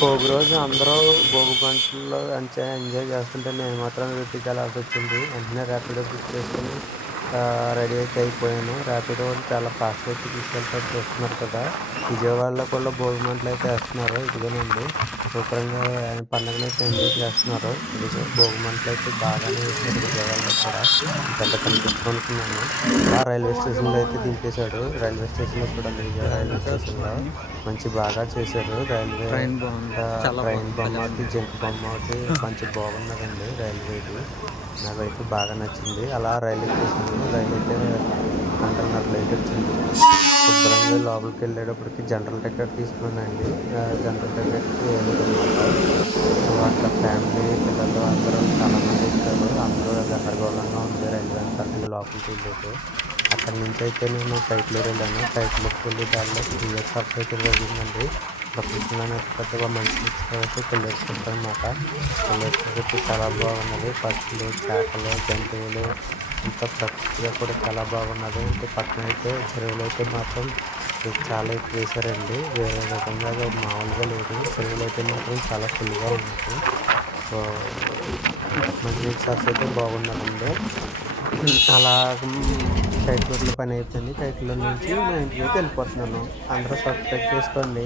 భోగి రోజు అందరూ భోగి మంటల్లో ఎంజాయ్ చేస్తుంటే నేను మాత్రం ఇంటికి వెళ్ళాల్సొచ్చింది. వెంటనే ర్యాపిడో బుక్ చేసుకొని రెడీ అయితే అయిపోయాను. ర్యాపిడో వాళ్ళు చాలా ఫాస్ట్‌గా అయితే తీసుకెళ్తారు చూస్తున్నారు కదా! విజయవాడలో కూడా భోగి మంటలైతే ఏస్తున్నారు. ఇదిగోనండి శుభ్రంగా పండగనైతే ఎంజాయ్ చేస్తున్నారు. ఇదిగో భోగి మంటలైతే బాగానే వేశారు విజయవాడలో కూడా. పెద్ద కనిపించవనుకున్నాను. అలా రైల్వే స్టేషన్‌లో అయితే దింపేశాడు. రైల్వే స్టేషన్‌లో చూడండి విజయవాడ రైల్వే స్టేషన్‌లో బాగా చేశారు. ట్రైన్ బాగుంది. చాలా ట్రైన్ బాగుంది. బొమ్మ భలే ఒకటి, ఉంది. జింక బొమ్మ ఒకటి మంచి బాగున్నదండి రైల్వేది. నాకైతే బాగా నచ్చింది. అలా రైలు ఎక్కేసాను. రైలయితే గంటన్నర లేట్ వచ్చింది. శుభ్రంగా లోపలికెళ్ళేటప్పటికి జనరల్ టికెట్ తీసుకున్నానండి. జనరల్ టికెట్‌కి ఏయలేదనమాట. సో, అక్కడ ఫ్యామిలీ, పిల్లలు అందరూ చాలామంది ఎక్కారు. అందరూ గందరగోళంగా ఉంది రైల్వే కరెక్ట్‌గా లోపలికి వెళ్ళేది. అక్కడి నుంచయితే నేను కైట్లూరు వెళ్ళాను. కైట్లూరుకి వెళ్ళే దారిలో 3 ఇయర్స్ సర్ప్స్ అయితే జరిగిందండి. లొకేషన్‌లోనే పెద్దగా మంచి అయితే కొల్లేరు సర్ప్స్ అనమాట. కొల్లేరు సర్ప్ అయితే చాలా బాగున్నది. పక్షులు, చేపలు, జంతువులు అంతా ప్రకృతిగా కూడా చాలా బాగున్నది. అంటే పక్కన అయితే చెరువులైతే మాత్రం చాలా ఎక్కువేశారండి. వేరే విధంగా మామూలుగా లేదు. చెరువులైతే మాత్రం చాలా ఫుల్‌గా ఉన్నాయి. సో, మంచినీటి సోర్స్ అయితే బాగున్నదండి. అలా కైట్లూరులో పని అయిపోయింది. కైట్లూరు నుంచి మా ఇంటికైతే వెళ్ళిపోతున్నాను. అందరూ సబ్స్క్రైబ్ చేసుకోండి.